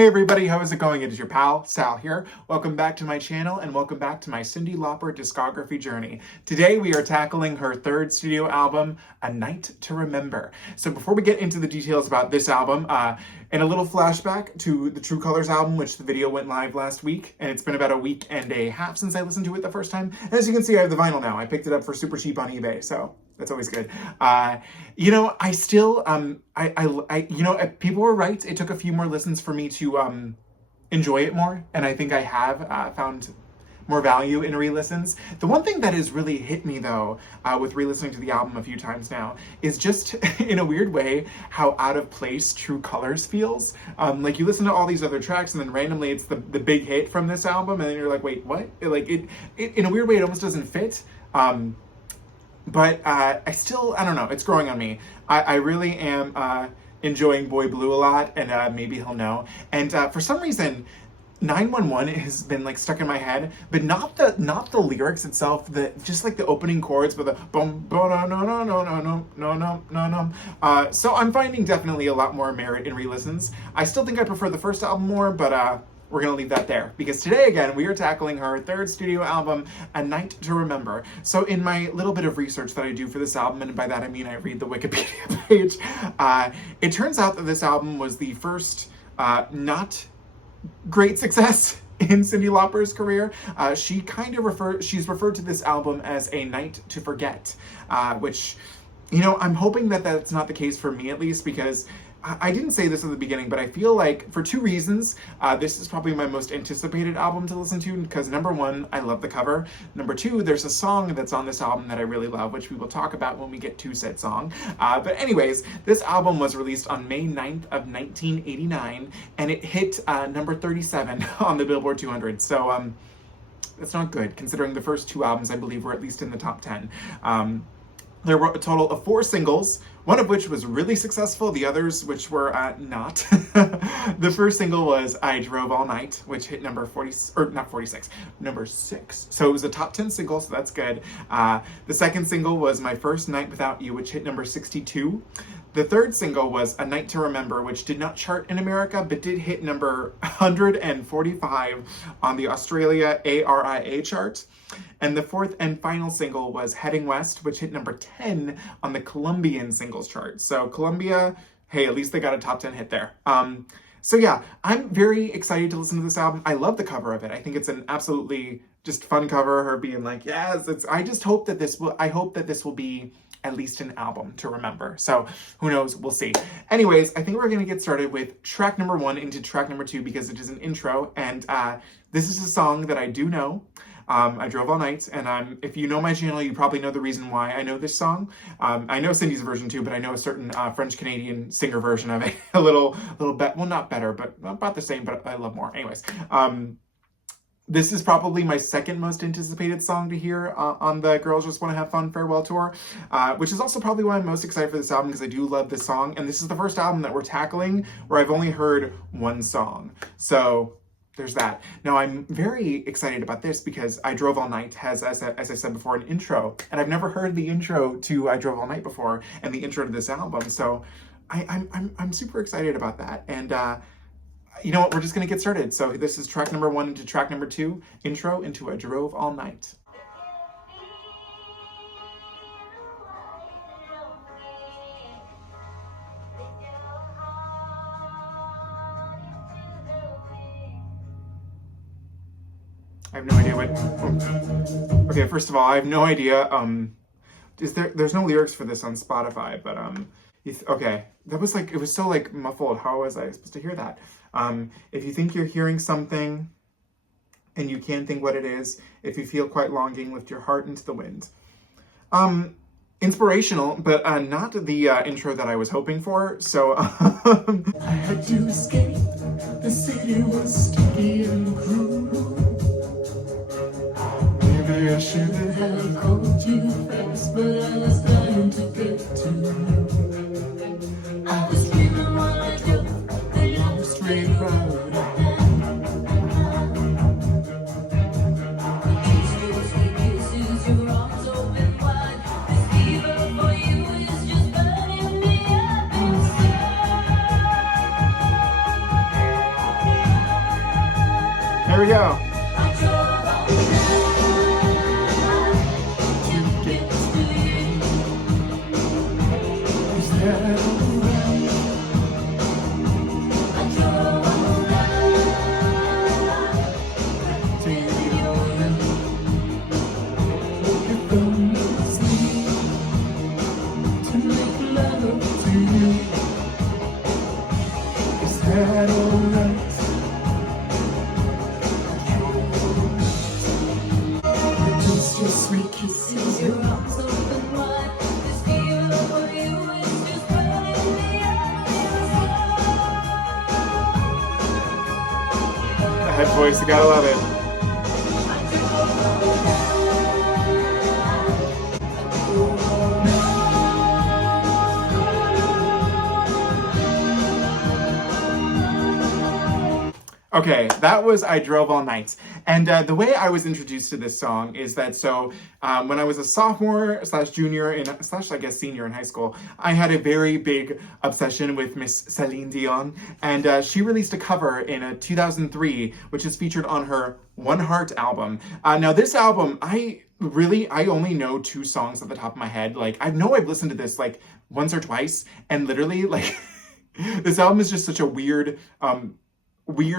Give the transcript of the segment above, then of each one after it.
Hey everybody, how is it going? It is your pal, Sal here. Welcome back to my channel and welcome back to my Cyndi Lauper discography journey. Today we are tackling her third studio album, A Night to Remember. So before we get into the details about this album, and a little flashback to the True Colors album, which the video went live last week, and it's been about a week and a half since I listened to it the first time. And as you can see, I have the vinyl now. I picked it up for super cheap on eBay, so that's always good. I still, people were right. It took a few more listens for me to enjoy it more, and I think I have found more value in re-listens. The one thing that has really hit me though, with re-listening to the album a few times now, is just in a weird way how out of place True Colors feels. Like you listen to all these other tracks and then randomly it's the big hit from this album, and then you're like, wait, what? It in a weird way it almost doesn't fit. But I don't know, it's growing on me. I really am enjoying Boy Blue a lot, and Maybe He'll Know. And for some reason, 911 has been like stuck in my head, but not the lyrics itself, just like the opening chords with the boom, no, no, no, no, no, no, no, no, no, no. So I'm finding definitely a lot more merit in re-listens. I still think I prefer the first album more, but we're going to leave that there, because today, again, we are tackling her third studio album, A Night to Remember. So in my little bit of research that I do for this album, and by that I mean I read the Wikipedia page, it turns out that this album was the first not great success in Cyndi Lauper's career. She's referred to this album as a night to forget, which, I'm hoping that that's not the case for me, at least, because I didn't say this at the beginning, but I feel like for two reasons, this is probably my most anticipated album to listen to, because number one, I love the cover. Number two, there's a song that's on this album that I really love, which we will talk about when we get to said song. But anyways, this album was released on May 9th of 1989, and it hit number 37 on the Billboard 200. So that's not good, considering the first two albums, I believe, were at least in the top 10. There were a total of 4 singles, one of which was really successful, the others which were not. The first single was I Drove All Night, which hit number 6. So it was a top 10 single, so that's good. The second single was My First Night Without You, which hit number 62. The third single was A Night to Remember, which did not chart in America, but did hit number 145 on the Australia ARIA chart. And the fourth and final single was Heading West, which hit number 10 on the Colombian singles chart. So Colombia, hey, at least they got a top 10 hit there. So yeah, I'm very excited to listen to this album. I love the cover of it. I think it's an absolutely just fun cover, her being like, yes, I hope that this will be at least an album to remember. So who knows, we'll see. Anyways, I think we're gonna get started with track number 1 into track number 2, because it is an intro, and this is a song that I do know. I Drove All Night, and if you know my channel, you probably know the reason why I know this song. I know Cyndi's version too, but I know a certain French-Canadian singer version of it. a little bit, well, not better, but about the same, but I love more. Anyways, this is probably my second most anticipated song to hear on the Girls Just Want to Have Fun farewell tour, which is also probably why I'm most excited for this album, because I do love this song, and this is the first album that we're tackling where I've only heard one song. So there's that. Now, I'm very excited about this because I Drove All Night has, as I said before, an intro, and I've never heard the intro to I Drove All Night before, and the intro to this album, so I'm super excited about that. And you know what, we're just gonna get started. So this is track number 1 into track number 2, intro into I Drove All Night. I have no idea what. Okay, first of all, I have no idea. There's no lyrics for this on Spotify, but okay, that was like, it was so like muffled. How was I supposed to hear that? If you think you're hearing something and you can't think what it is, if you feel quite longing, lift your heart into the wind. Inspirational, but not the intro that I was hoping for. So I had to escape. The city was sticky and cruel. Maybe I should have called you fast, but I was dying to get to you. I was dreaming while I drove the long straight road. Here we go. Sweet kisses, your arms open wide. This feel for you is just burning me The head voice, you gotta love it. Okay, that was I Drove All Night. And the way I was introduced to this song is that when I was a sophomore slash junior slash I guess senior in high school, I had a very big obsession with Miss Celine Dion. And she released a cover in 2003, which is featured on her One Heart album. Now this album, I only know 2 songs at the top of my head. Like, I know I've listened to this like once or twice, and literally like this album is just such a weird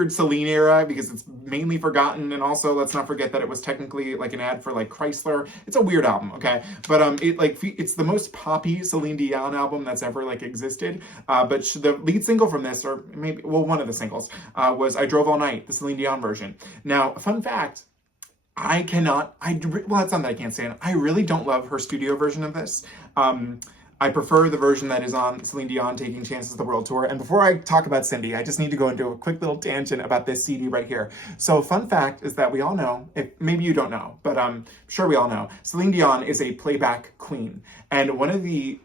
Celine era because it's mainly forgotten, and also let's not forget that it was technically like an ad for like Chrysler. It's a weird album, okay? But it's the most poppy Celine Dion album that's ever like existed. But the lead single from this, or maybe one of the singles, was I Drove All Night, the Celine Dion version. Now, fun fact, well, it's not that I can't stand it. I really don't love her studio version of this. I prefer the version that is on Celine Dion Taking Chances the World Tour. And before I talk about Cyndi, I just need to go into a quick little tangent about this CD right here. So fun fact is that we all know, maybe you don't know, but I'm sure we all know, Celine Dion is a playback queen. And one of the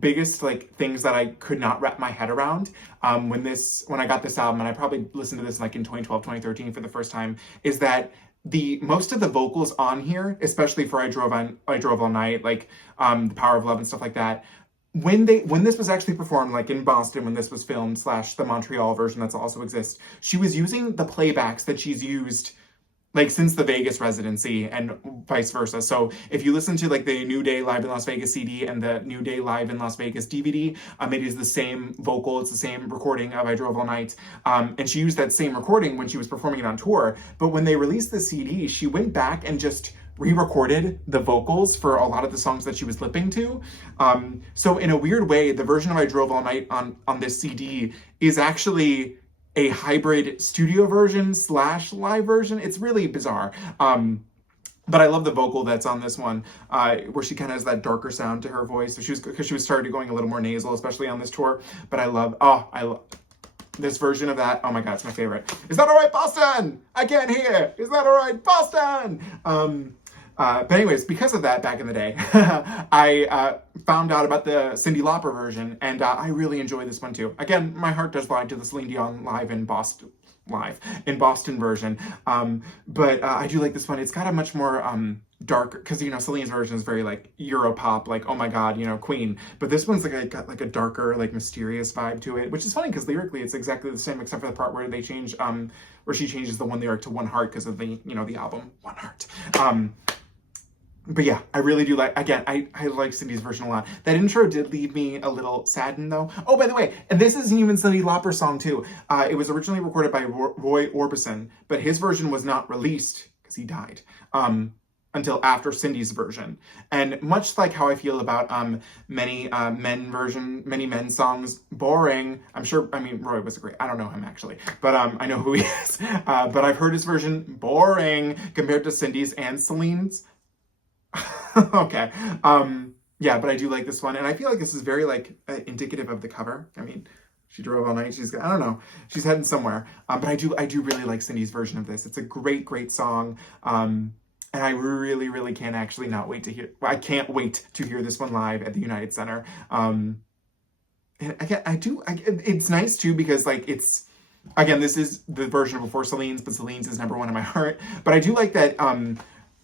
biggest things that I could not wrap my head around when I got this album, and I probably listened to this in 2012, 2013 for the first time, is that most of the vocals on here, especially for I Drove All Night, The Power of Love and stuff like that, when this was actually performed, like in Boston, when this was filmed, / the Montreal version that's also exists, she was using the playbacks that she's used since the Vegas residency and vice versa. So if you listen to the New Day Live in Las Vegas CD and the New Day Live in Las Vegas DVD, it is the same vocal, it's the same recording of I Drove All Night. And she used that same recording when she was performing it on tour. But when they released the CD, she went back and just re-recorded the vocals for a lot of the songs that she was lipping to. So in a weird way, the version of I Drove All Night on this CD is actually a hybrid studio version / live version. It's really bizarre. But I love the vocal that's on this one, where she kind of has that darker sound to her voice. So because she was started going a little more nasal, especially on this tour. But I love this version of that. Oh my God, it's my favorite. Is that all right, Boston? I can't hear. Is that all right, Boston? But anyways, because of that, back in the day, I found out about the Cyndi Lauper version, and I really enjoy this one too. Again, my heart does lie to the Celine Dion live in Boston version. But I do like this one. It's got a much more dark, because Celine's version is very Europop, oh my God, Queen. But this one's got a darker, mysterious vibe to it, which is funny because lyrically it's exactly the same except for the part where they change, where she changes the one lyric to One Heart because of the the album One Heart. But yeah, I really do I like Cyndi's version a lot. That intro did leave me a little saddened though. Oh, by the way, and this isn't even Cyndi Lauper's song too. It was originally recorded by Roy Orbison, but his version was not released because he died until after Cyndi's version. And much like how I feel about many men songs, boring. Roy was great. I don't know him actually, but I know who he is. But I've heard his version boring compared to Cyndi's and Celine's. Okay. Yeah, but I do like this one, and I feel like this is very indicative of the cover. She drove all night. I don't know, she's heading somewhere. But I do really like Cyndi's version of this. It's a great song. And I really can't actually not wait to hear. I can't wait to hear this one live at the United Center. And it's nice too because it's. Again, this is the version before Celine's, but Celine's is #1 in my heart. But I do like that.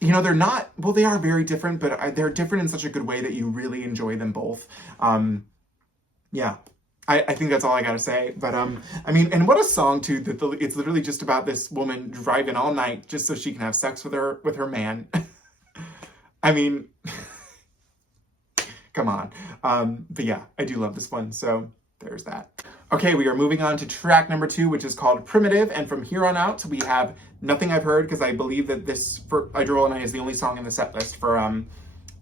They're not, well, they are very different, but they're different in such a good way that you really enjoy them both. Yeah. I think that's all I gotta say. But I mean, and what a song too. That it's literally just about this woman driving all night just so she can have sex with her man. I mean, come on. But yeah, I do love this one. So there's that. Okay, we are moving on to track number 2, which is called Primitive. And from here on out, we have Nothing I've Heard, because I believe that this, for I Drove All Night, is the only song in the set list for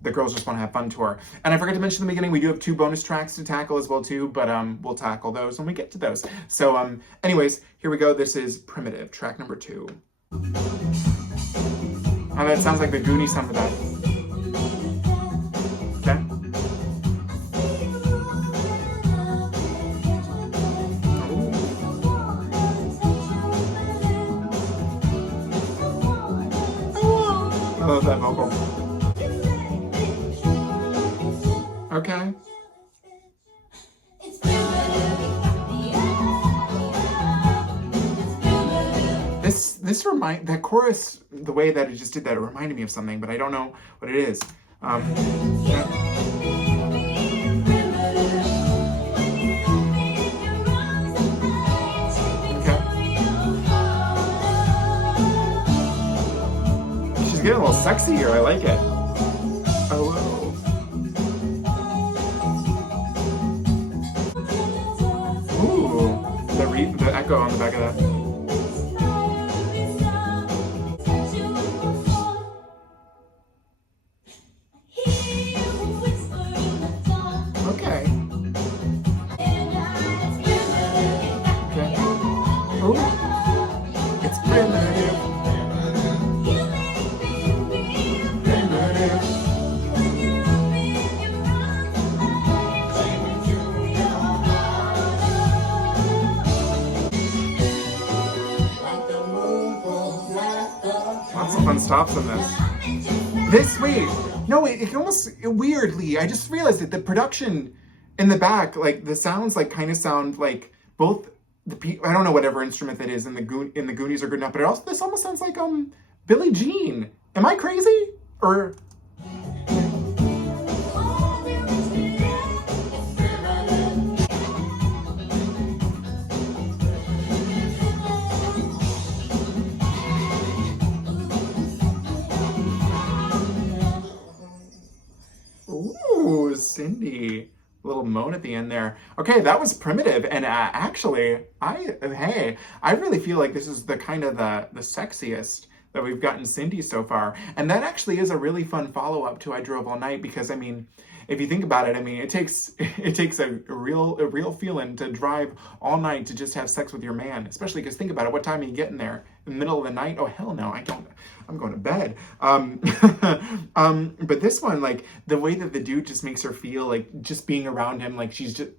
the Girls Just Want to Have Fun tour. And I forgot to mention in the beginning, we do have 2 bonus tracks to tackle as well too, but we'll tackle those when we get to those. So anyways, here we go. This is Primitive, track number 2. Oh, that sounds like the Goonies sound of that. Okay. I love that vocal. Okay. That chorus, the way that it just did that, it reminded me of something, but I don't know what it is. Yeah. Okay. She's getting a little sexy here. I like it. Oh, whoa. Ooh, the echo on the back of that. Okay. Okay. Oh, it's primitive. Primitive. Lots of fun stops on this. Wait, no, it almost, weirdly, I just realized that the production in the back, like the sounds like kind of sound like both I don't know whatever instrument that is in the Goonies are good enough, but this almost sounds like Billie Jean. Am I crazy? Or ooh, Cyndi. A little moan at the end there. Okay, that was Primitive, and actually, I really feel like this is the kind of the sexiest that we've gotten Cyndi so far, and that actually is a really fun follow up to I Drove All Night, because I mean, if you think about it, I mean, it takes a real feeling to drive all night to just have sex with your man, especially because think about it, what time are you getting there? In the middle of the night? Oh hell no, I don't. I'm going to bed. But this one, like the way that the dude just makes her feel, like just being around him, like she's just,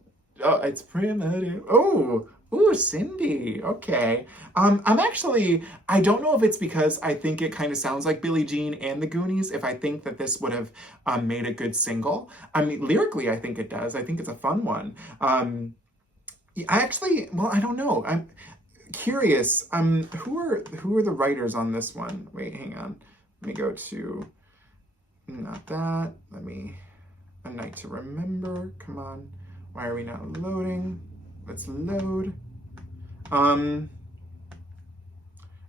oh, it's primitive. Oh, ooh, Cyndi. Okay. I'm actually, I don't know if it's because I think it kind of sounds like Billie Jean and the Goonies, if I think that this would have made a good single. I mean, lyrically, I think it does. I think it's a fun one. I actually, well, I don't know. I'm curious. Who are the writers on this one? Wait, hang on. Let me go to, not that. A Night to Remember. Come on. Why are we not loading? Let's load. I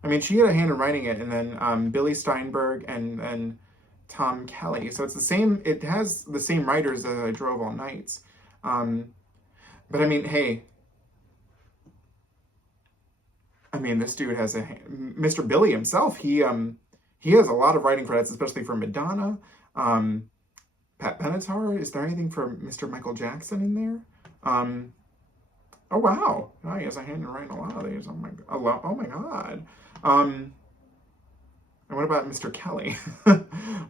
mean, she had a hand in writing it, and then Billy Steinberg and Tom Kelly. So it's the same. It has the same writers as I Drove All Nights. But I mean, hey. I mean, this dude has Mr. Billy himself. He has a lot of writing credits, especially for Madonna. Pat Benatar. Is there anything for Mr. Michael Jackson in there? Oh wow! Oh, he has a hand in writing a lot of these. Oh my god. And what about Mr. Kelly?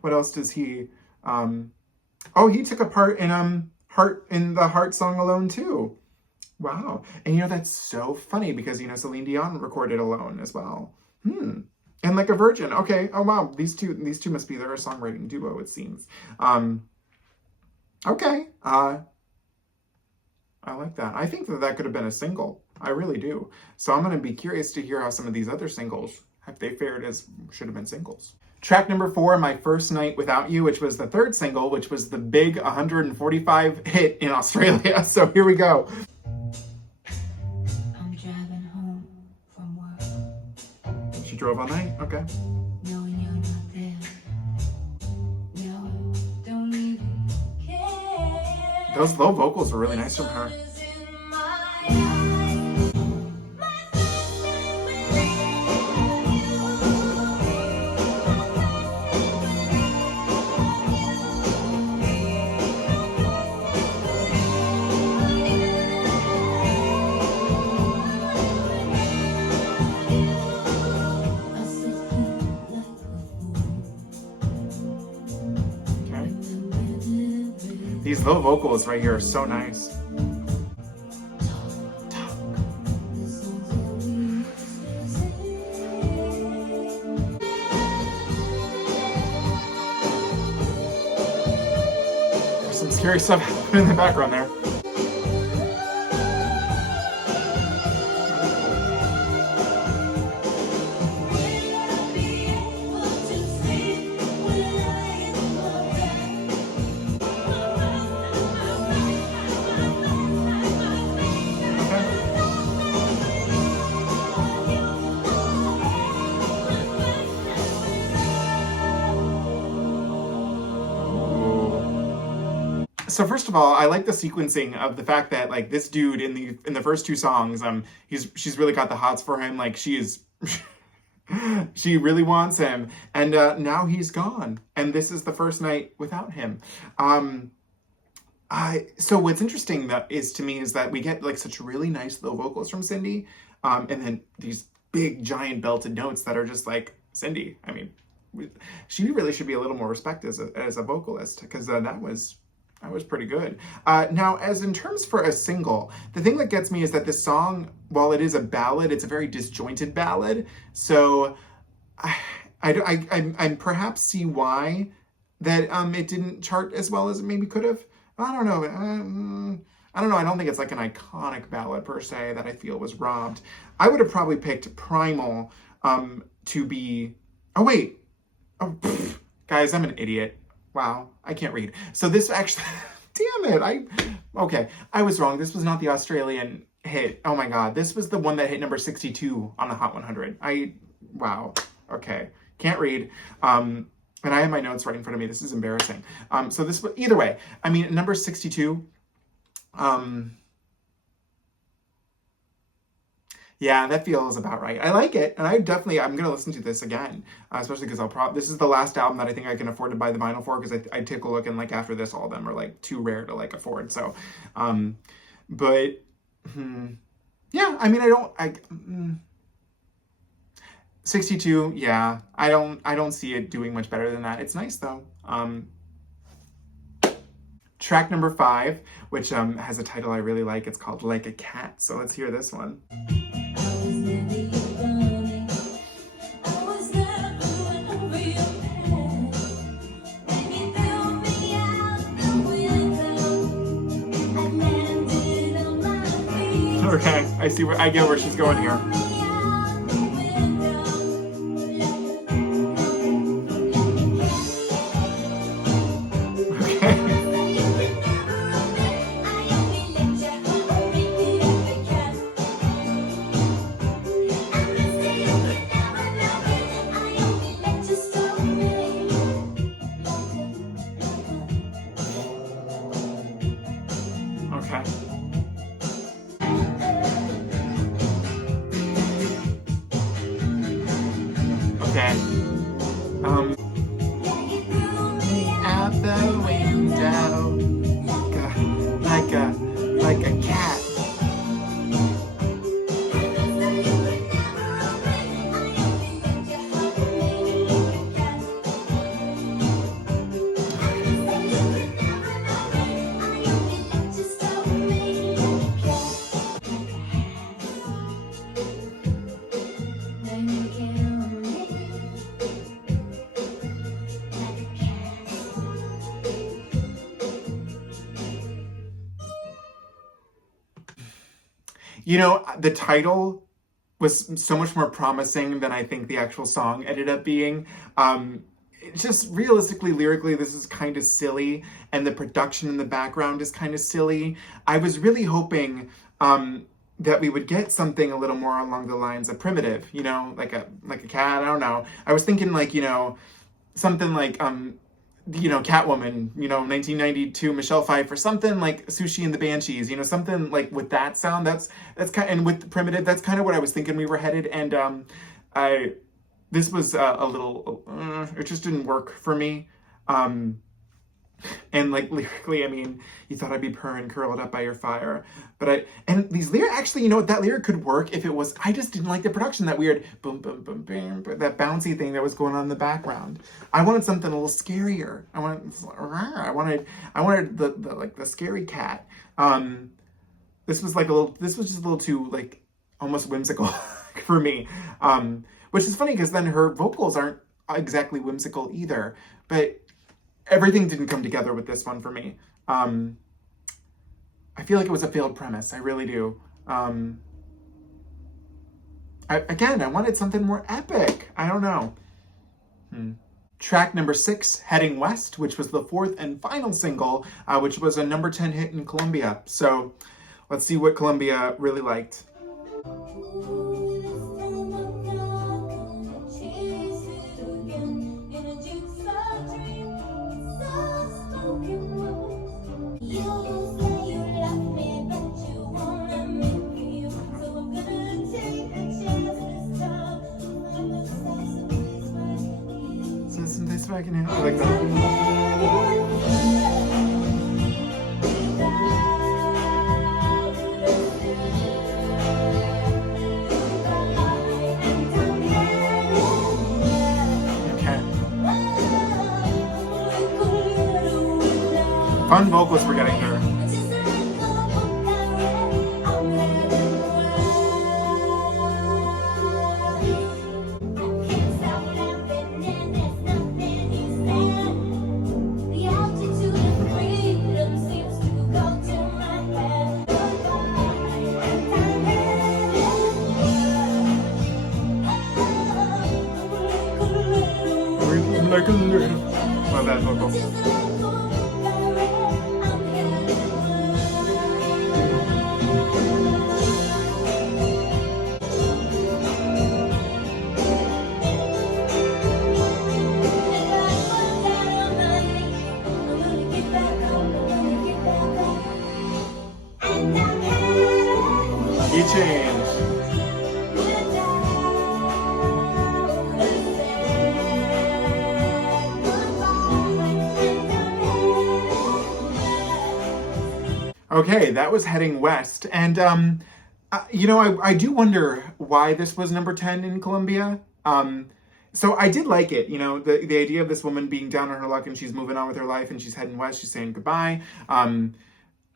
What else does he? Oh, he took a part in the Heart song Alone too. Wow. And that's so funny because Celine Dion recorded Alone as well. And Like a Virgin. Okay. Oh wow. These two must be their songwriting duo, it seems. Okay. I like that. I think that could have been a single. I really do. So I'm going to be curious to hear how some of these other singles, if they fared as should have been singles. Track number 4, My First Night Without You, which was the third single, which was the big 145 hit in Australia. So here we go. she drove all night. Okay. Knowing you're not there. No, don't even care. Those low vocals were really nice from her. Is in my eyes. My first time with Okay. These low vocals right here are so nice. There's some scary stuff happening in the background there. So first of all, I like the sequencing of the fact that like this dude in the first two songs, she's really got the hots for him. Like she is, she really wants him, and now he's gone, and this is the first night without him. So what's interesting to me is that we get like such really nice low vocals from Cyndi, and then these big giant belted notes that are just like Cyndi. I mean, she really should be a little more respected as a vocalist, because that was pretty good. Now, as in terms for a single, the thing that gets me is that this song, while it is a ballad, it's a very disjointed ballad. So I perhaps see why that it didn't chart as well as it maybe could have. I don't know. I don't know. I don't think it's like an iconic ballad per se that I feel was robbed. I would have probably picked Primal to be... Oh, wait. Oh, guys, I'm an idiot. Wow, I can't read. So this actually, damn it, okay, I was wrong. This was not the Australian hit. Oh my God, this was the one that hit number 62 on the Hot 100. Wow, okay, can't read. And I have my notes right in front of me. This is embarrassing. So this, either way, I mean, number 62, yeah, that feels about right. I like it, and I'm gonna listen to this again, especially because this is the last album that I think I can afford to buy the vinyl for, because I take a look and like after this, all of them are like too rare to like afford. So, but yeah, I mean, 62, yeah, I don't see it doing much better than that. It's nice though. Track number 5, which has a title I really like. It's called Like a Cat. So let's hear this one. Okay, I get where she's going here. Okay. Out the window, like a cat. You know, the title was so much more promising than I think the actual song ended up being. Just realistically, lyrically, this is kind of silly, and the production in the background is kind of silly. I was really hoping that we would get something a little more along the lines of primitive, you know, like a cat. I don't know. I was thinking like, you know, something like you know, Catwoman, you know, 1992 Michelle Pfeiffer, something like Sushi and the Banshees, you know, something like with that sound. That's kind of, and with primitive, that's kind of what I was thinking we were headed. And I this was a little it just didn't work for me. Um, and like lyrically, I mean, you thought I'd be purring curled up by your fire. But and these lyrics, actually, you know what, that lyric could work if it was, I just didn't like the production, that weird boom, boom, boom, boom, that bouncy thing that was going on in the background. I wanted something a little scarier. I wanted the like the scary cat. This was just a little too like almost whimsical for me. Which is funny because then her vocals aren't exactly whimsical either. But everything didn't come together with this one for me. I feel like it was a failed premise. I really do. I wanted something more epic. I don't know. Track number 6, Heading West, which was the 4th and final single, which was a number 10 hit in Colombia. So let's see what Colombia really liked. I like that. Okay. Fun vocals we're getting here. Like a little. Love that vocal. He changed. Okay, that was Heading West. And, you know, I do wonder why this was number 10 in Colombia. So I did like it, you know, the idea of this woman being down on her luck and she's moving on with her life and she's heading west, she's saying goodbye.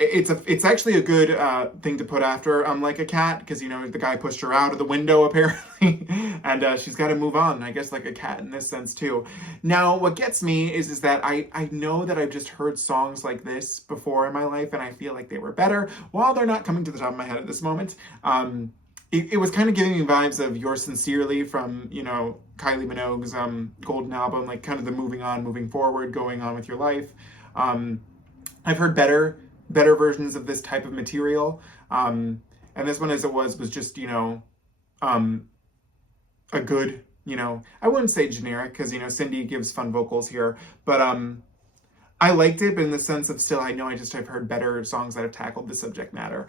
It's actually a good thing to put after like a cat, because you know the guy pushed her out of the window apparently, and she's got to move on. I guess like a cat in this sense too. Now, what gets me is that I know that I've just heard songs like this before in my life, and I feel like they were better. While they're not coming to the top of my head at this moment, it was kind of giving me vibes of Yours Sincerely from, you know, Kylie Minogue's Golden album, like kind of the moving on, moving forward, going on with your life. I've heard better versions of this type of material. And this one, as it was just, you know, a good, you know, I wouldn't say generic, because, you know, Cyndi gives fun vocals here, but I liked it, but in the sense of still, I know I've heard better songs that have tackled the subject matter.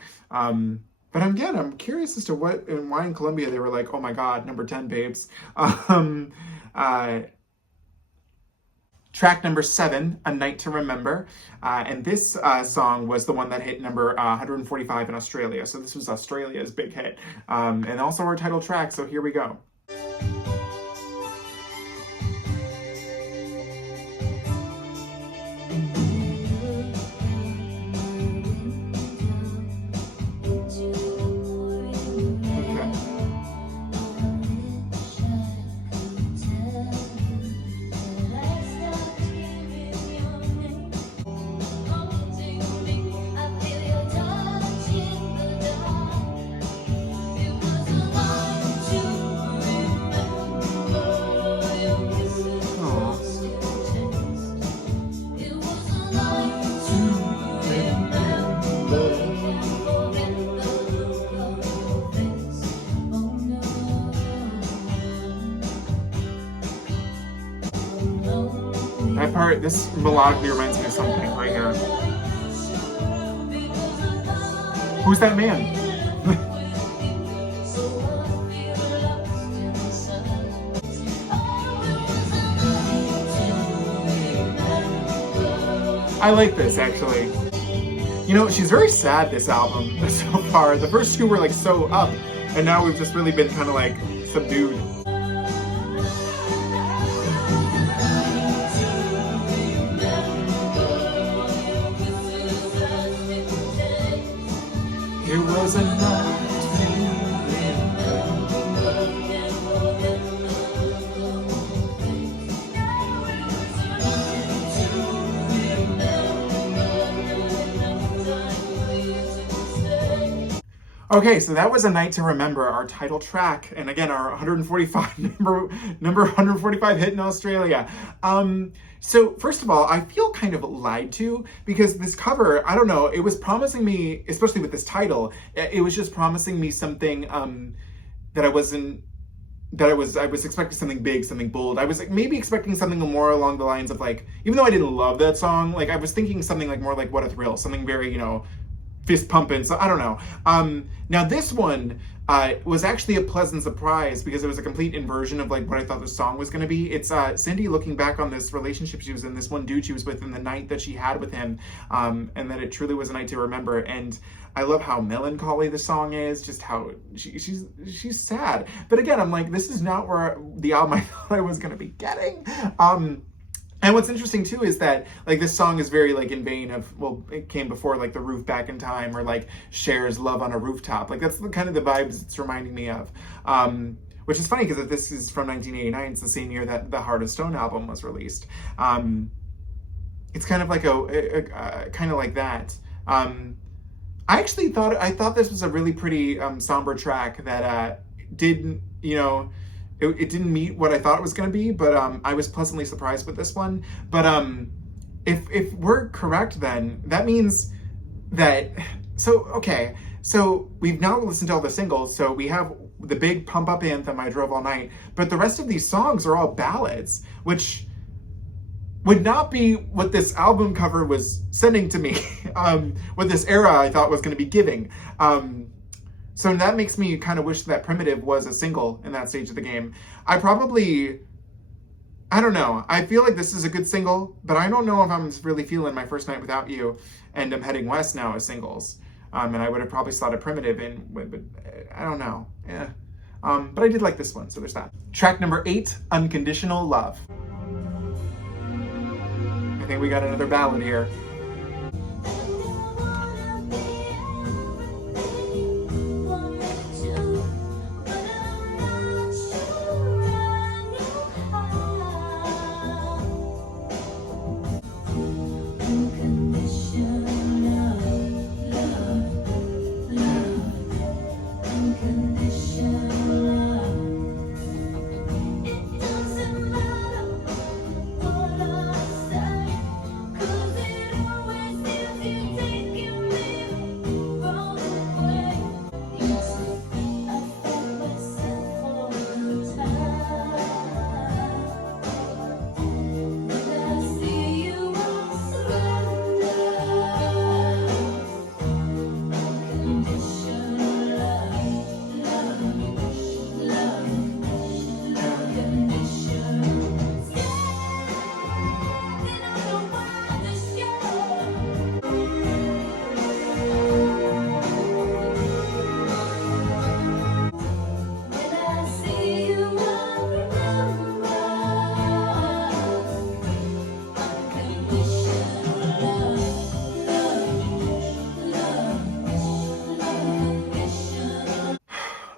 But again, I'm curious as to what and why in Colombia they were like, oh my God, number 10, babes. Track number 7, A Night to Remember. And this song was the one that hit number 145 in Australia. So this was Australia's big hit. And also our title track, so here we go. That part, this melodically reminds me of something right here. Who's that man? I like this, actually. You know, she's very sad, this album, so far. The first two were like so up, and now we've just really been kind of like subdued. It was a night. Okay, so that was A Night to Remember, our title track, and again, our 145 number 145 hit in Australia. So first of all, I feel kind of lied to because this cover, I don't know, it was promising me, especially with this title, it was just promising me something that I wasn't. That I was expecting something big, something bold. I was like maybe expecting something more along the lines of like, even though I didn't love that song, like I was thinking something like more like What a Thrill, something very, fist pumping. So I don't know. Now this one was actually a pleasant surprise because it was a complete inversion of like what I thought the song was going to be. It's Cyndi looking back on this relationship she was in, this one dude she was with, in the night that she had with him, and that it truly was a night to remember. And I love how melancholy the song is, just how she's sad. But again, I'm like, this is not where the album I thought I was going to be getting. And what's interesting too is that like this song is very like in vein of, well, it came before like The Roof Back in Time or like Cher's Love on a Rooftop. Like that's the kind of the vibes it's reminding me of. Which is funny because this is from 1989. It's the same year that the Heart of Stone album was released. It's kind of like a kind of like that. I actually thought this was a really pretty somber track that didn't, it didn't meet what I thought it was going to be, but I was pleasantly surprised with this one. But if we're correct, then that means that, so we've now listened to all the singles, so we have the big pump up anthem, I Drove All Night, but the rest of these songs are all ballads, which would not be what this album cover was sending to me, what this era I thought was going to be giving. So that makes me kind of wish that Primitive was a single in that stage of the game. I don't know. I feel like this is a good single, but I don't know if I'm really feeling My First Night Without You and I'm Heading West now as singles. And I would have probably slotted Primitive in, but I don't know. Yeah. But I did like this one, so there's that. Track number 8, Unconditional Love. I think we got another ballad here.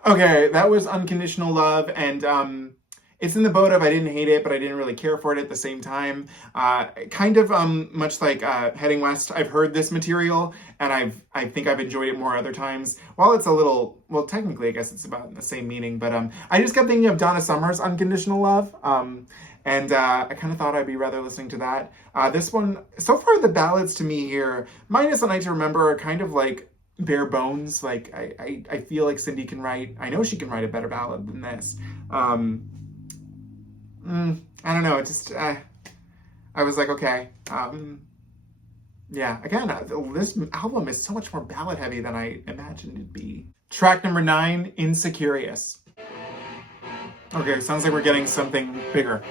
Okay, that was Unconditional Love, and it's in the boat of I didn't hate it, but I didn't really care for it at the same time. Kind of much like Heading West, I've heard this material, and I think I've enjoyed it more other times. While it's a little, well, technically I guess it's about the same meaning, but I just kept thinking of Donna Summer's Unconditional Love, and I kind of thought I'd be rather listening to that. This one, so far the ballads to me here, minus A Night to Remember, are kind of like bare bones. Like I feel like Cyndi can write, I know she can write a better ballad than this. I don't know, it just I was like, okay, yeah, again, this album is so much more ballad heavy than I imagined it'd be. Track number 9, Insecurious. Okay, sounds like we're getting something bigger.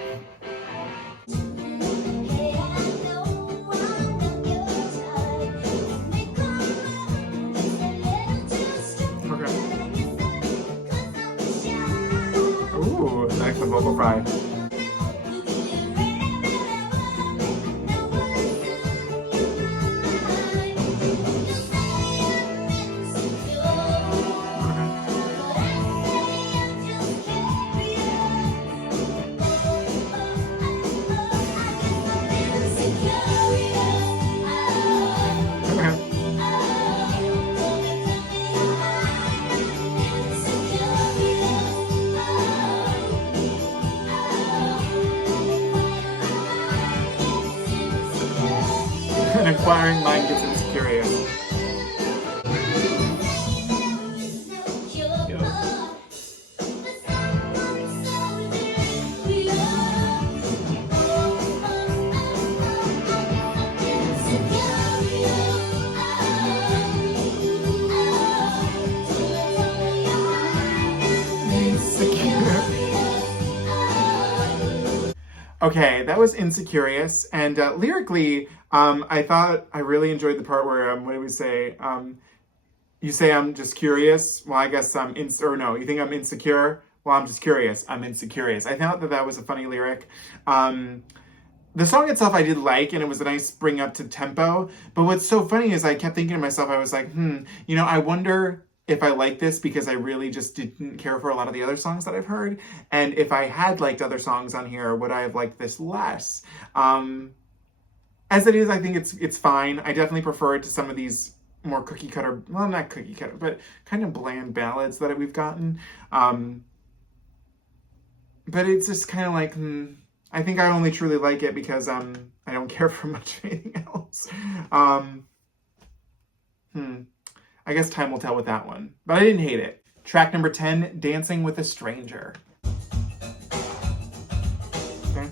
Okay. Ooh, nice vocal fry. An inquiring mind gets insecurious. Okay, that was Insecurious, and lyrically, I thought I really enjoyed the part where, what do we say? You say I'm just curious. Well, I guess or no, you think I'm insecure? Well, I'm just curious. I'm insecurious. I thought that was a funny lyric. The song itself I did like, and it was a nice bring up to tempo. But what's so funny is I kept thinking to myself, I was like, I wonder if I like this because I really just didn't care for a lot of the other songs that I've heard. And if I had liked other songs on here, would I have liked this less? As it is, I think it's fine. I definitely prefer it to some of these more cookie cutter, well, not cookie cutter, but kind of bland ballads that we've gotten. But it's just kind of like, I think I only truly like it because I don't care for much anything else. I guess time will tell with that one. But I didn't hate it. Track number 10, Dancing with a Stranger. Okay.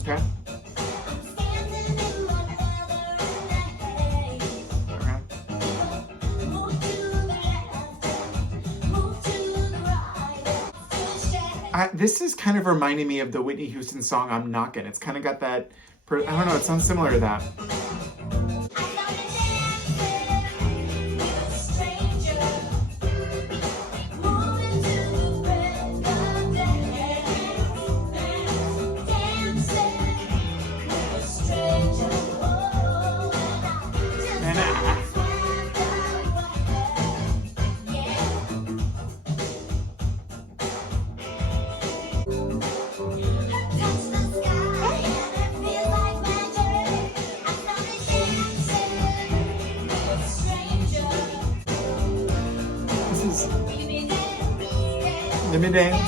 Okay. This is kind of reminding me of the Whitney Houston song "I'm Knockin'." It's kind of got that, I don't know, it sounds similar to that. Let me dance.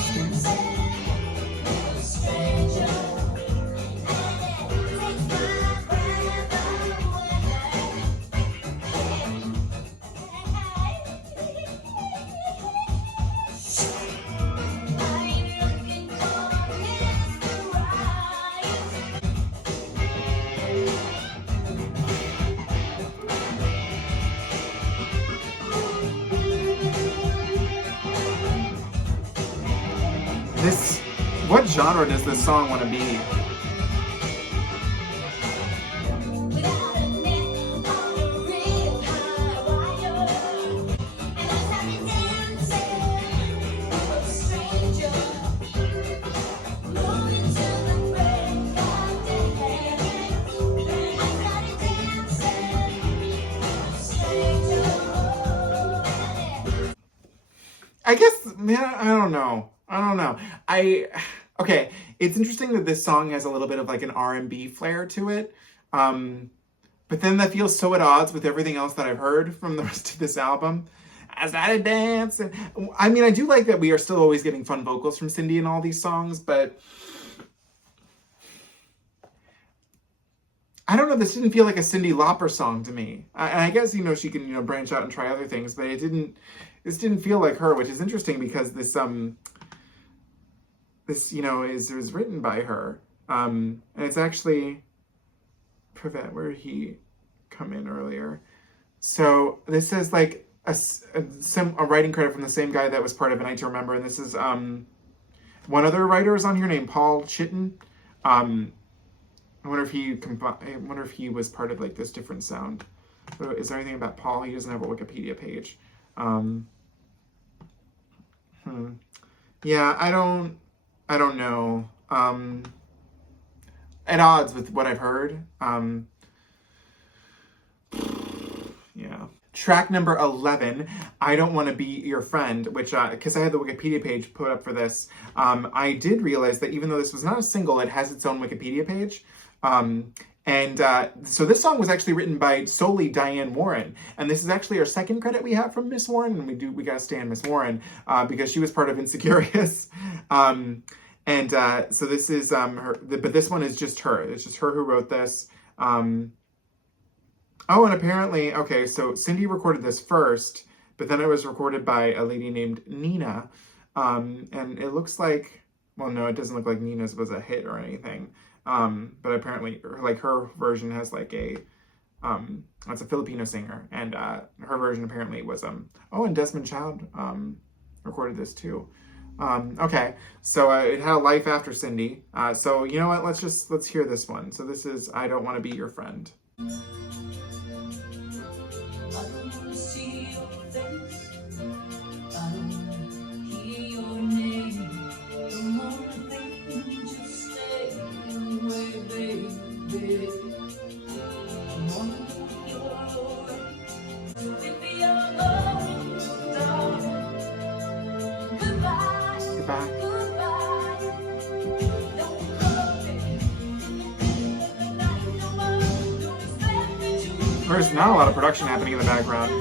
What genre does this song want to be? I guess, man, I don't know. Okay, it's interesting that this song has a little bit of like an R&B flair to it. But then that feels so at odds with everything else that I've heard from the rest of this album. As I dance. And, I mean, I do like that we are still always getting fun vocals from Cyndi in all these songs, but I don't know, this didn't feel like a Cyndi Lauper song to me. And I guess, she can, branch out and try other things, but this didn't feel like her, which is interesting because this, this, is was written by her. And it's actually Prevent, where he come in earlier. So this is like a writing credit from the same guy that was part of A Night to Remember, and this is one other writer is on here named Paul Chitton. I wonder if he was part of like this different sound. Is there anything about Paul? He doesn't have a Wikipedia page. Yeah, I don't know. At odds with what I've heard. Yeah. Track number 11, I Don't Want to Be Your Friend, which, because I had the Wikipedia page put up for this, I did realize that even though this was not a single, it has its own Wikipedia page. So this song was actually written by solely Diane Warren, and this is actually our second credit we have from Miss Warren, and we gotta stand Miss Warren, because she was part of Insecurious. So this is her, but this one is just her. It's just her who wrote this. Oh, and apparently, okay, so Cyndi recorded this first, but then it was recorded by a lady named Nina. And it looks like, well, no, it doesn't look like Nina's was a hit or anything. But apparently, like, her version has like it's a Filipino singer, and her version apparently was, oh, and Desmond Child recorded this too. Okay, so it had a life after Cyndi. So you know what? Let's hear this one. So this is I Don't Want to Be Your Friend. I don't wanna see your face. I don't wanna hear your name. Don't wanna think you just stay away, baby. I wanna know you're away. If you're going, darling, goodbye, Goodbye. goodbye. Don't call me. Don't expect me to. There's not a lot of production happening in the background.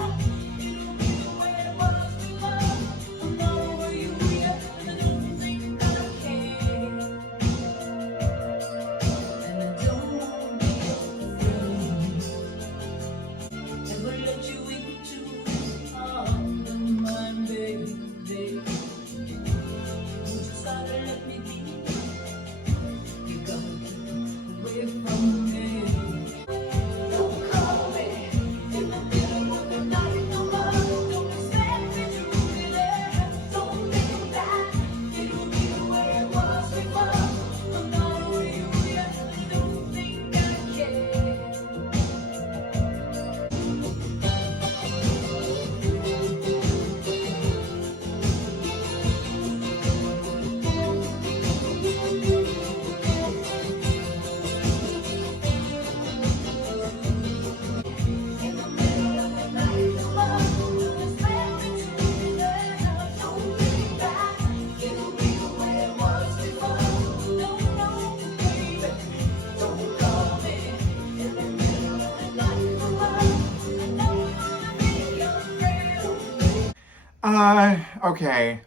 Okay.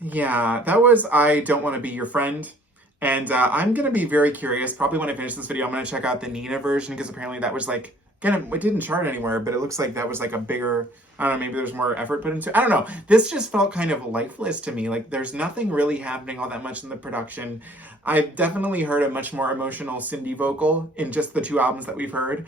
Yeah, that was I Don't Want to Be Your Friend. And I'm going to be very curious. Probably when I finish this video, I'm going to check out the Nina version, because apparently that was like, again, it didn't chart anywhere, but it looks like that was like a bigger, I don't know, maybe there's more effort put into it. I don't know. This just felt kind of lifeless to me. Like there's nothing really happening all that much in the production. I've definitely heard a much more emotional Cyndi vocal in just the two albums that we've heard.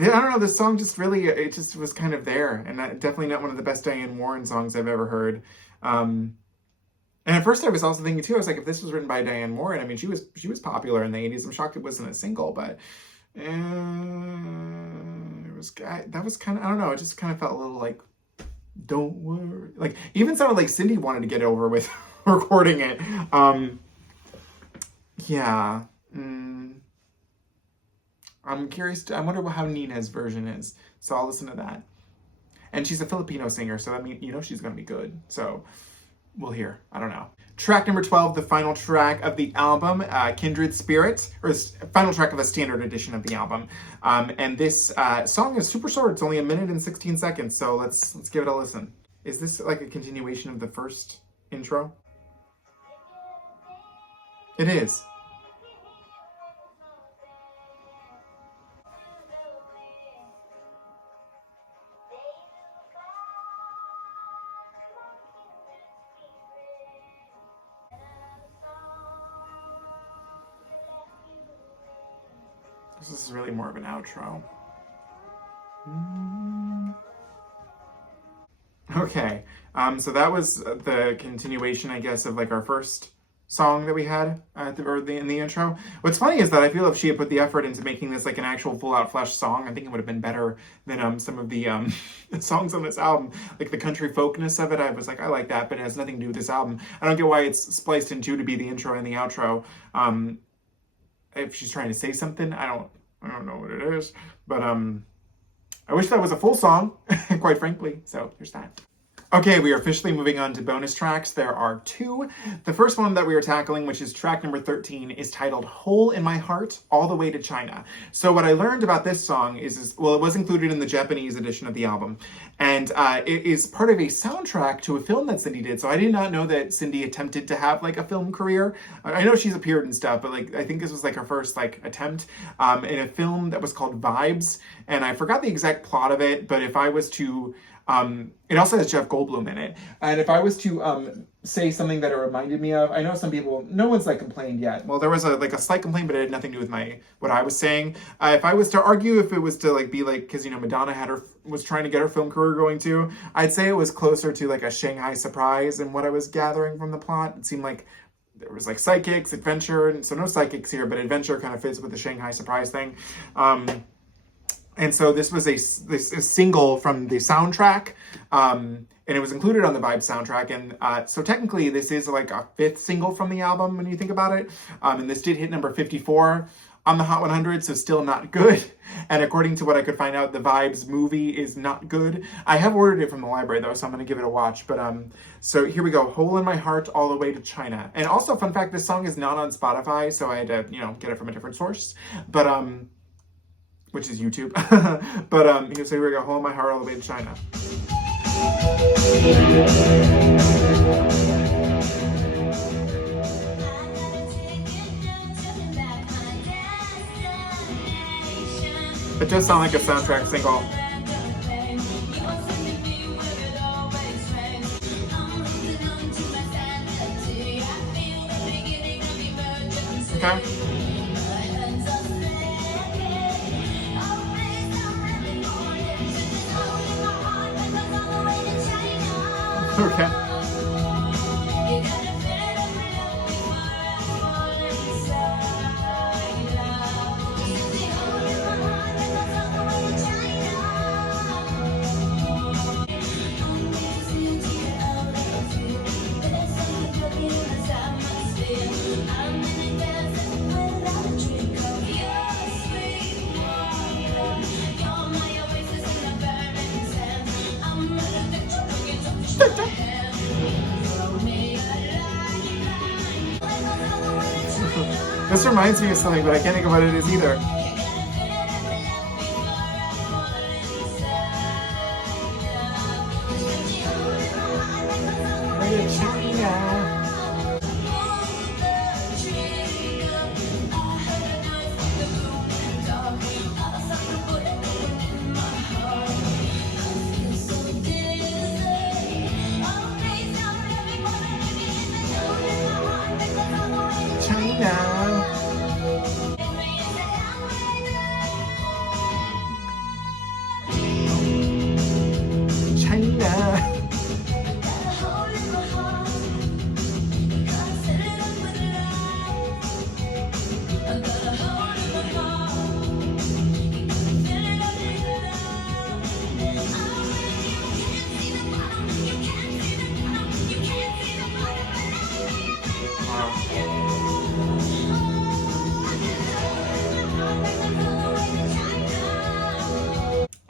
I don't know, this song just really, it just was kind of there, and definitely not one of the best Diane Warren songs I've ever heard. And at first I was also thinking too, I was like, if this was written by Diane Warren, I mean, she was popular in the 80s. I'm shocked it wasn't a single, but that was kind of, I don't know, it just kind of felt a little like, don't worry. Like, even sounded like Cyndi wanted to get over with recording it. Yeah. I'm curious, I wonder how Nina's version is. So I'll listen to that. And she's a Filipino singer, so I mean, she's gonna be good. So we'll hear. I don't know. Track number 12, the final track of the album, Kindred Spirit, or final track of the standard edition of the album. And this song is super short. It's only 1 minute and 16 seconds. So let's give it a listen. Is this like a continuation of the first intro? It is. This is really more of an outro. Okay, so that was the continuation, I guess, of like our first song that we had in the intro. What's funny is that I feel if she had put the effort into making this like an actual full-out flesh song, I think it would have been better than some of the songs on this album. Like the country folkness of it, I was like, I like that, but it has nothing to do with this album. I don't get why it's spliced in two to be the intro and the outro. If she's trying to say something, I don't know what it is, but I wish that was a full song, quite frankly. So here's that. Okay, we are officially moving on to bonus tracks. There are two. The first one that we are tackling, which is track number 13, is titled Hole in My Heart, All the Way to China. So what I learned about this song is well, it was included in the Japanese edition of the album. And it is part of a soundtrack to a film that Cyndi did. So I did not know that Cyndi attempted to have like a film career. I know she's appeared and stuff, but like I think this was like her first like attempt in a film that was called Vibes. And I forgot the exact plot of it, but if I was to it also has Jeff Goldblum in it. And if I was to say something that it reminded me of, I know some people, no one's like complained yet. Well, there was a slight complaint, but it had nothing to do with what I was saying. If I was to argue if it was to like be like, because you know Madonna was trying to get her film career going too, I'd say it was closer to like a Shanghai Surprise in what I was gathering from the plot. It seemed like there was like psychics, adventure, and so no psychics here, but adventure kind of fits with the Shanghai Surprise thing. And so this was a single from the soundtrack, and it was included on the Vibe soundtrack. And so technically this is like a fifth single from the album when you think about it. And this did hit number 54 on the Hot 100, so still not good. And according to what I could find out, the Vibes movie is not good. I have ordered it from the library though, so I'm gonna give it a watch. But so here we go, Hole in My Heart, All the Way to China. And also, fun fact, this song is not on Spotify, so I had to, get it from a different source. But which is YouTube. But so here we go, Hole in My Heart, All the Way to China. It does sound like a soundtrack single. Okay. Okay. This reminds me of something, but I can't think of what it is either.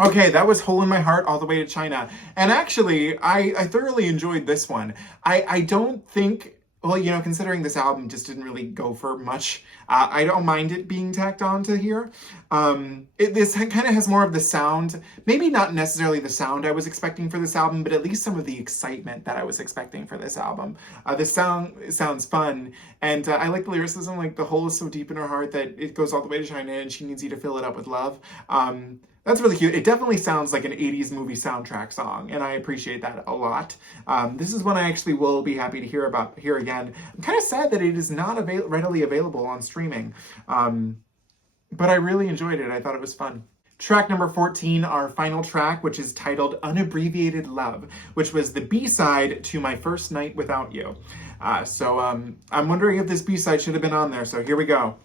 Okay, that was Hole in My Heart, All the Way to China. And actually, I thoroughly enjoyed this one. I don't think, well, considering this album just didn't really go for much, I don't mind it being tacked on to here. This kind of has more of the sound, maybe not necessarily the sound I was expecting for this album, but at least some of the excitement that I was expecting for this album. This sounds fun, and I like the lyricism, like the hole is so deep in her heart that it goes all the way to China and she needs you to fill it up with love. That's really cute. It definitely sounds like an 80s movie soundtrack song, and I appreciate that a lot. This is one I actually will be happy to hear again. I'm kind of sad that it is not readily available on streaming. but I really enjoyed it. I thought it was fun. Track number 14, our final track, which is titled Unabbreviated Love, which was the B-side to My First Night Without You. I'm wondering if this B-side should have been on there, so here we go.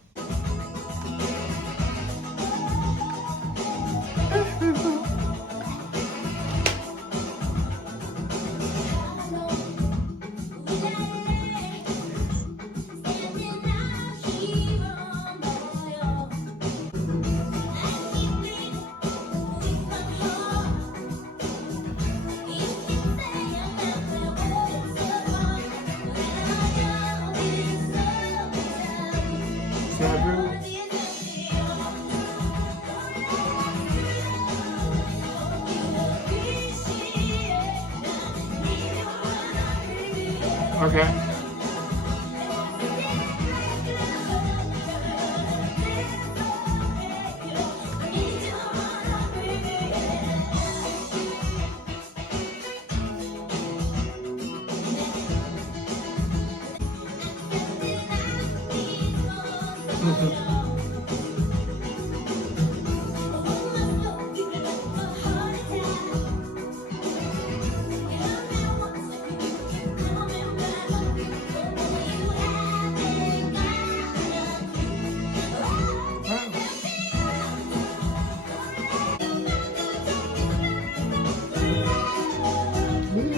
Okay.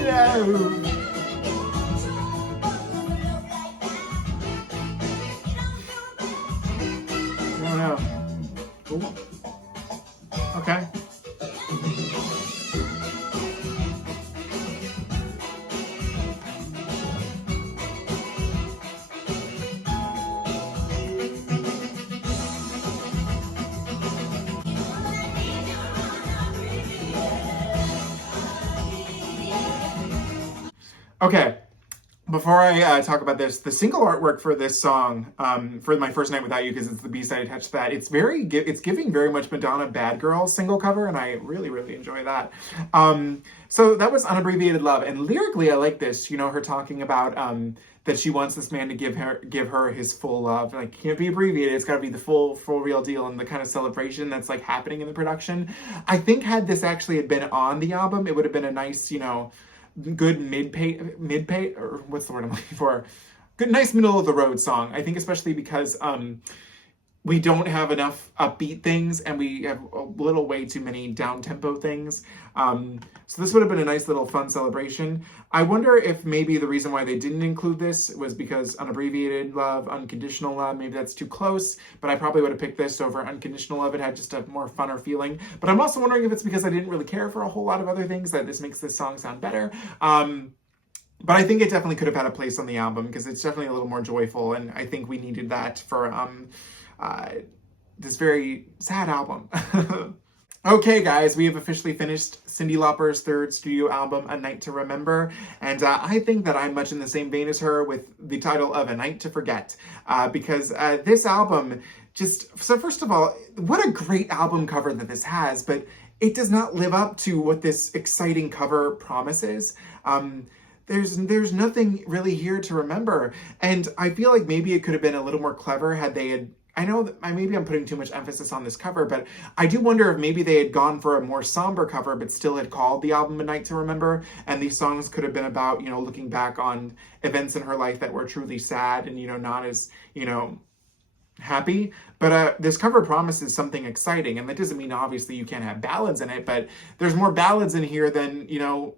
No. No, no. Ooh. Okay. Okay. Before I talk about this, the single artwork for this song, for My First Night Without You, because it's the B-side attached to that, it's giving very much Madonna Bad Girl single cover, and I really, really enjoy that. So that was Unabbreviated Love, and lyrically I like this, you know, her talking about that she wants this man to give her his full love. Like, it can't be abbreviated, it's got to be the full real deal, and the kind of celebration that's like happening in the production. I think had this actually had been on the album, it would have been a nice, you know, good mid pay, or what's the word I'm looking for? Good, nice middle of the road song. I think especially because we don't have enough upbeat things and we have a little way too many down tempo things. So this would have been a nice little fun celebration. I wonder if maybe the reason why they didn't include this was because Unabbreviated Love, Unconditional Love, maybe that's too close, but I probably would have picked this over Unconditional Love. It had just a more funner feeling. But I'm also wondering if it's because I didn't really care for a whole lot of other things that this makes this song sound better. But I think it definitely could have had a place on the album because it's definitely a little more joyful, and I think we needed that for uh, this very sad album. Okay, guys, we have officially finished Cyndi Lauper's third studio album, A Night to Remember, and I think that I'm much in the same vein as her with the title of A Night to Forget, because this album so first of all, what a great album cover that this has, but it does not live up to what this exciting cover promises. There's nothing really here to remember, and I feel like maybe it could have been a little more clever had they had. I know that maybe I'm putting too much emphasis on this cover, but I do wonder if maybe they had gone for a more somber cover, but still had called the album A Night to Remember, and these songs could have been about, you know, looking back on events in her life that were truly sad and, you know, not as, you know, happy. But this cover promises something exciting, and that doesn't mean obviously you can't have ballads in it, but there's more ballads in here than, you know,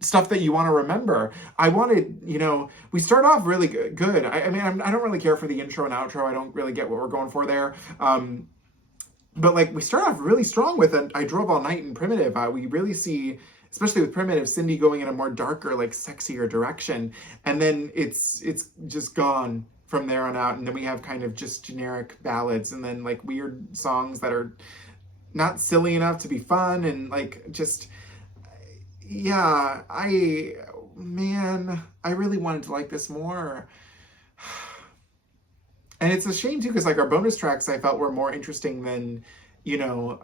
stuff that you want to remember. I wanted, you know, we start off really good. I mean, I don't really care for the intro and outro. I don't really get what we're going for there. But like, we start off really strong with I Drove All Night in Primitive. We really see, especially with Primitive, Cyndi going in a more darker, like sexier direction. And then it's just gone from there on out. And then we have kind of just generic ballads and then like weird songs that are not silly enough to be fun and like just, yeah, I really wanted to like this more. And it's a shame too, because like our bonus tracks I felt were more interesting than, you know,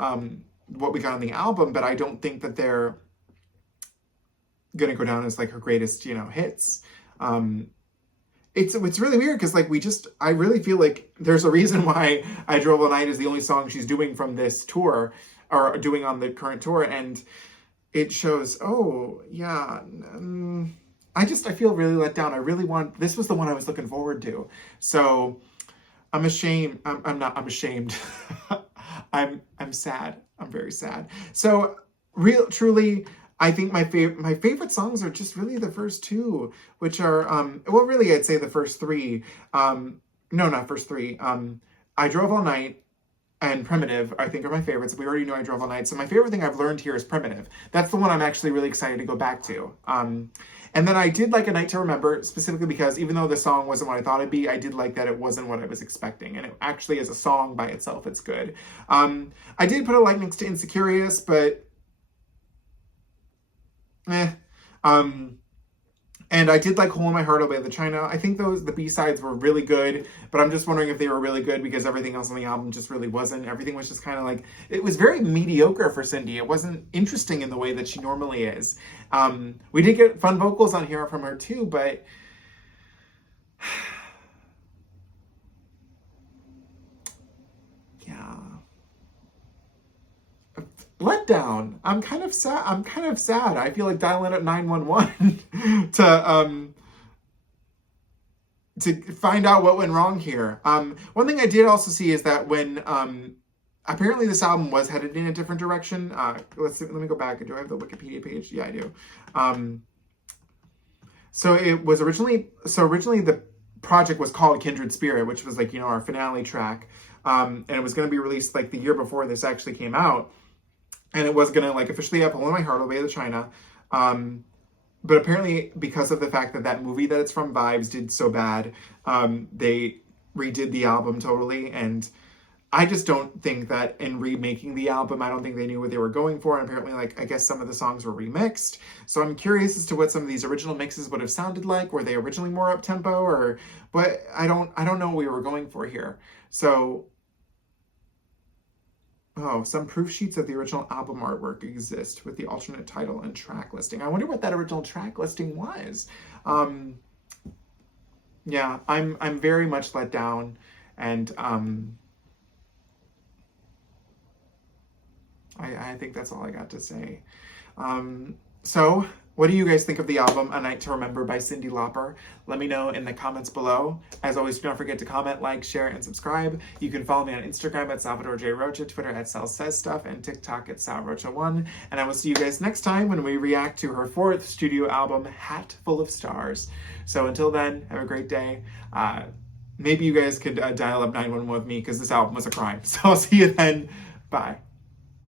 what we got on the album, but I don't think that they're gonna go down as like her greatest, you know, hits. it's really weird because like I really feel like there's a reason why I Drove All Night is the only song she's doing from this tour or doing on the current tour, and it shows, oh yeah, I feel really let down. I really want, this was the one I was looking forward to. So I'm ashamed. I'm ashamed. I'm sad. I'm very sad. So truly, I think my favorite songs are just really the first two, which are, well, really, I'd say the first three. No, not first three. I Drove All Night and Primitive, I think, are my favorites. We already know I Drove All Night. So my favorite thing I've learned here is Primitive. That's the one I'm actually really excited to go back to. And then I did like A Night to Remember, specifically because even though the song wasn't what I thought it'd be, I did like that it wasn't what I was expecting. And it actually, as a song by itself, it's good. I did put a like next to Insecurious, but and I did like Hole in My Heart by the China. I think the B-sides were really good, but I'm just wondering if they were really good because everything else on the album just really wasn't. Everything was just kind of like, it was very mediocre for Cyndi. It wasn't interesting in the way that she normally is. We did get fun vocals on here from her too, but yeah. Let down. I'm kind of sad. I feel like dialing up 911 to find out what went wrong here. One thing I did also see is that when apparently this album was headed in a different direction. Let me go back. Do I have the Wikipedia page? Yeah, I do. So it was originally the project was called Kindred Spirit, which was like, our finale track. And it was going to be released like the year before this actually came out. And it was going to like officially have Hole in My Heart by the China. But apparently because of the fact that movie that it's from, Vibes, did so bad, they redid the album totally. And I just don't think that in remaking the album, I don't think they knew what they were going for. And apparently, like, I guess some of the songs were remixed. So I'm curious as to what some of these original mixes would have sounded like. Were they originally more up-tempo or what? I don't know what we were going for here. So, some proof sheets of the original album artwork exist with the alternate title and track listing. I wonder what that original track listing was. Yeah, I'm very much let down, and I think that's all I got to say. So what do you guys think of the album A Night to Remember by Cyndi Lauper? Let me know in the comments below. As always, don't forget to comment, like, share, and subscribe. You can follow me on Instagram at Salvador J. Rocha, Twitter at Sal Says Stuff, and TikTok at SalRocha1. And I will see you guys next time when we react to her 4th studio album, Hat Full of Stars. So until then, have a great day. Maybe you guys could dial up 911 with me because this album was a crime. So I'll see you then. Bye.